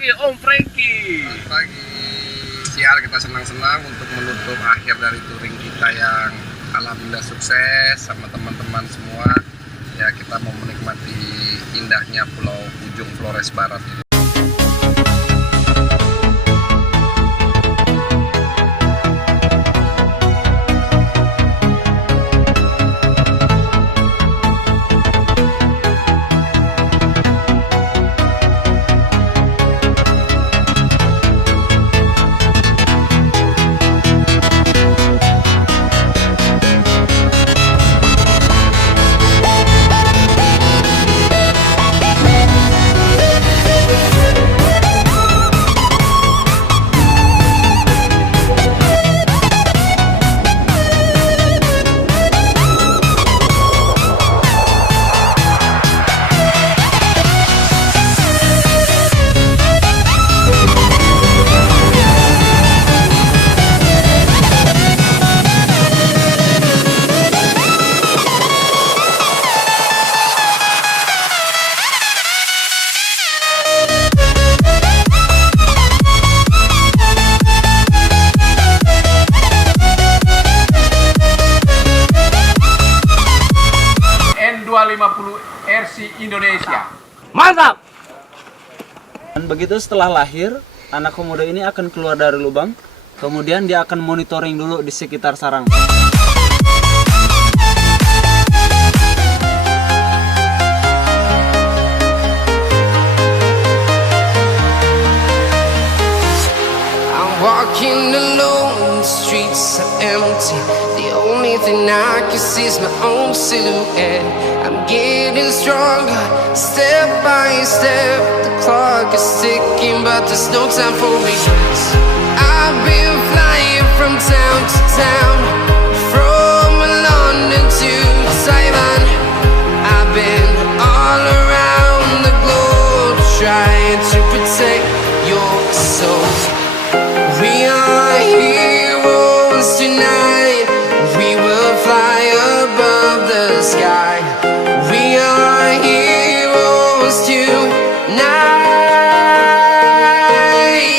pagi Om Franky. Selamat pagi. Siar, kita senang-senang untuk menutup akhir dari touring kita yang alhamdulillah sukses sama teman-teman semua. Ya, kita mau menikmati indahnya Pulau Ujung Flores Barat ini. RC Indonesia. Mantap! Dan begitu setelah lahir, anak komodo ini akan keluar dari lubang, kemudian dia akan monitoring dulu di sekitar sarang. Walking alone, the streets are empty. The only thing I can see is my own silhouette. I'm getting stronger, step by step. The clock is ticking, but there's no time for regrets. I've been flying from town to town, from London to Taiwan. I've been all around the globe, trying to protect your soul. We are heroes tonight. We will fly above the sky. We are heroes tonight.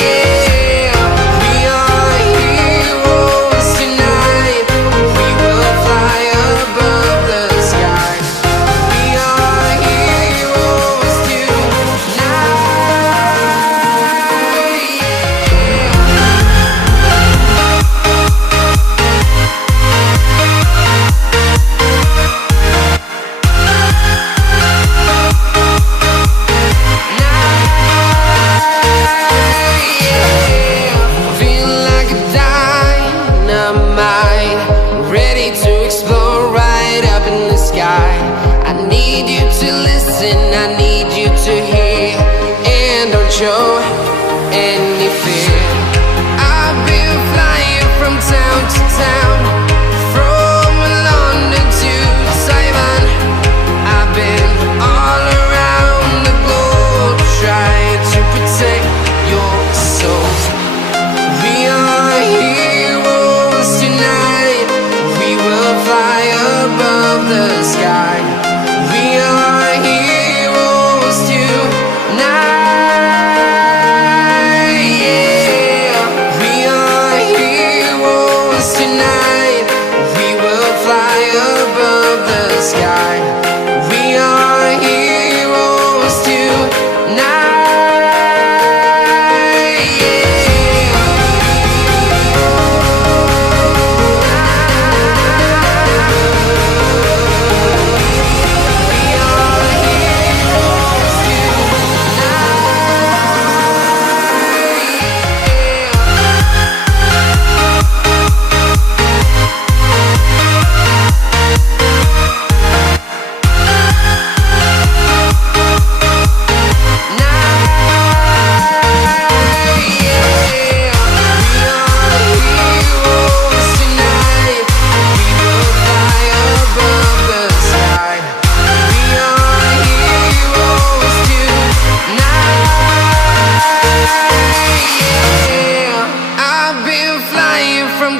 Yeah. We are heroes tonight. We will fly above the sky. We are heroes tonight. Show any fear. I've been flying from town to town, from London to Taiwan. I've been all around the globe, trying to protect your soul. We are heroes tonight. We will fly above the sky. We are heroes tonight.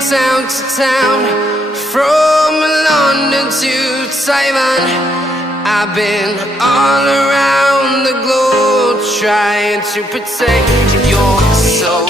Town to town, from London to Taiwan. I've been all around the globe. trying to protect your soul.